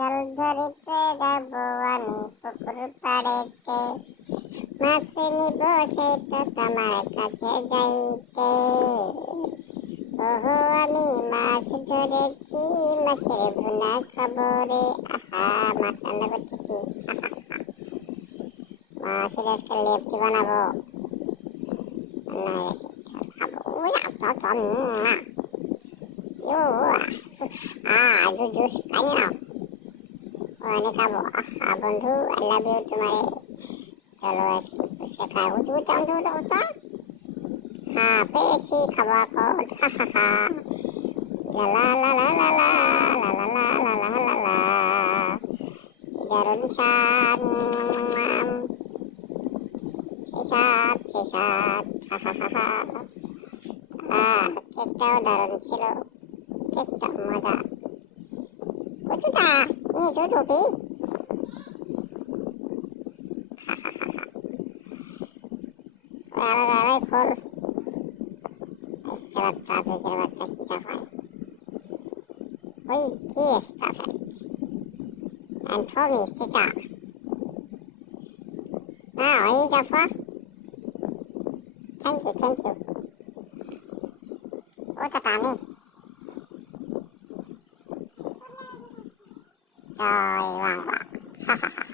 জল ধরিতে যাব আমি পুকুর পাড়েতে, মাছ নিব সেই তো তোমার কাছে যাইতে। ওহো আমি মাছ ধরেছি, মাছের ভুনা খবরে। আহা, মাছ রান্না করতেছি। মাছের আজকে লেপটি বানাবো, খাবো। জুস খাই নাও, অনেক খাবো। আহা বন্ধু, আই লাভ ইউ তোমারে। চলো আজকে ফুচকা খাই। উঠো। হ্যাঁ পেয়েছি, খাবো এখন। হা হা হা। লা লা লা লা লা লা লা লা লা লা লা লা। দারুণ স্বাদ, সেই স্বাদ। হা হা হা হা। কেকটাও দারুণ ছিল, কেকটা মজা। কতটা নিয়েছো টুপি? আলাদা আলাদা খোল। শালা ট্রাফিকের বাচ্চা কি তা হয়? ওই cheers, Stefan. And for me, sit down. Now, is that for? Thank you. ওটা তো আমি। জয় বাংলা। হা হা হা।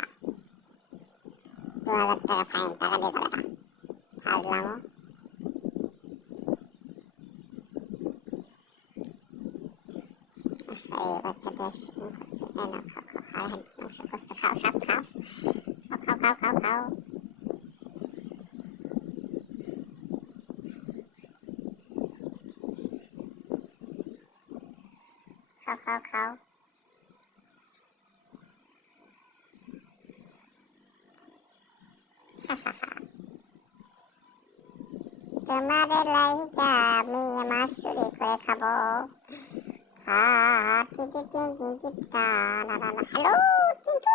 2000 টাকা ফাইন, টাকা দিয়ে দেবে না। ফাজলামো। এই বাচ্চাটা অ্যাক্সিডেন্ট করছে। এই নাও খাও। আর হ্যাঁ, মাংস কষ্ট খাও, সব খাও। খাও। খাও। তোমাদের লাইকা আমি মাছ চুরি করে খাবো। হ্যালো চিন্টু।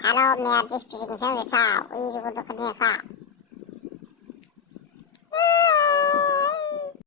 হ্যালো, মেয়ার স্পিকিং সার্ভিস।